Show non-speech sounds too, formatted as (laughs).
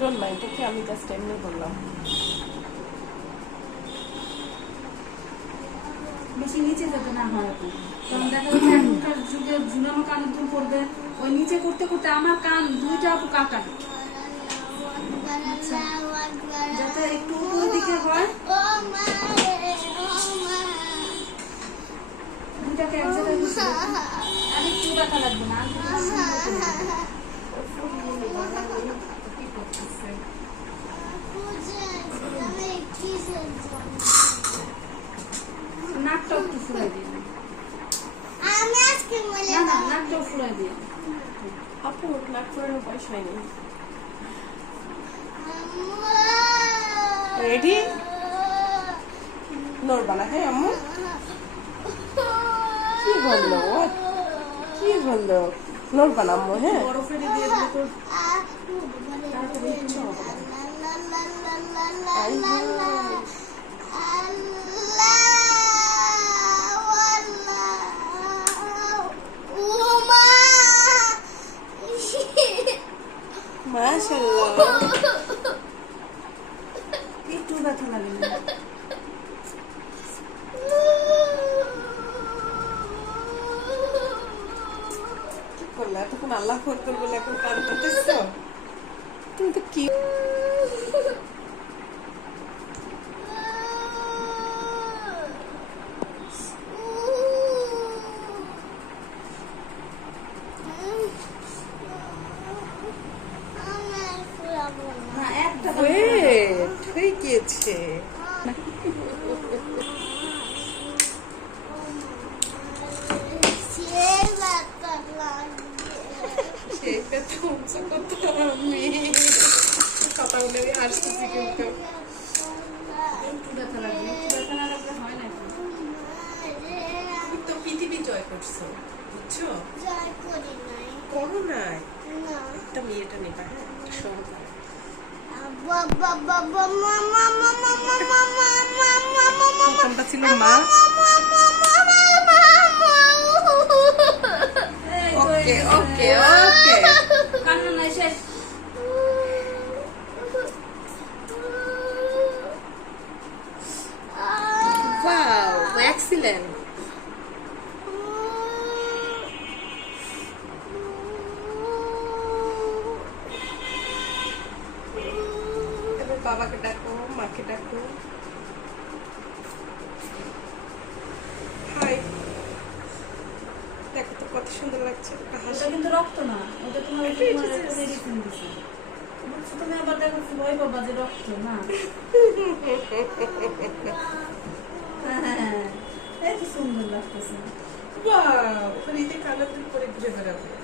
Don't mind okay আমি just এমনি বললাম। বেশি নিচে যেতে না হয় কারণ দেখা যাচ্ছে এখনকার যুগে ঝুলানো কান দূর করবে, ওই নিচে করতে করতে আমার কান দুইটা আপু কাটা আচ্ছা, যাতে একটু উপর দিকে হয় দুইটাকে এক জায়গায় আর একটু ব্যথা লাগবে না একটু না। নাকটাও একটু ফুলাই দিন। না ফুলাই আপু নাক ফোরানোর বয়স হয়নি। রেডি নড়বা না হ্যাঁ আম্মু? হলো কি হলো না আম্মু হ্যাঁ। মাশাআল্লাহ। একটু ব্যথা লাগে এতক্ষণ আল্লাহ করতে বলে এখন কান করতেছো? তুমি তো কি ওয়েট হয়ে গিয়েছে। ব্যথা উঁচু আমি কথা বলে আসতেছি কিন্তু একটু ব্যথা লাগবে একটু ব্যথা না লাগলে হয় না তুমি তো পৃথিবী জয় করছ বুঝছ করো নাই একটা মেয়েটা নেবা হ্যাঁ সহজ ছিল মা এবার বাবাকে ডাকো মাকে ডাকো। হাই। দেখো তো কত সুন্দর লাগছে হাসি। কিন্তু রক্ত না ওটা তোমার মেডিসিন দিছে। তুমি আবার দেখো ভয় পাবা যে রক্ত না? (laughs) লাগতেছে ওয়াও ওখানে যে কালার করে ঘুরে বেড়াবে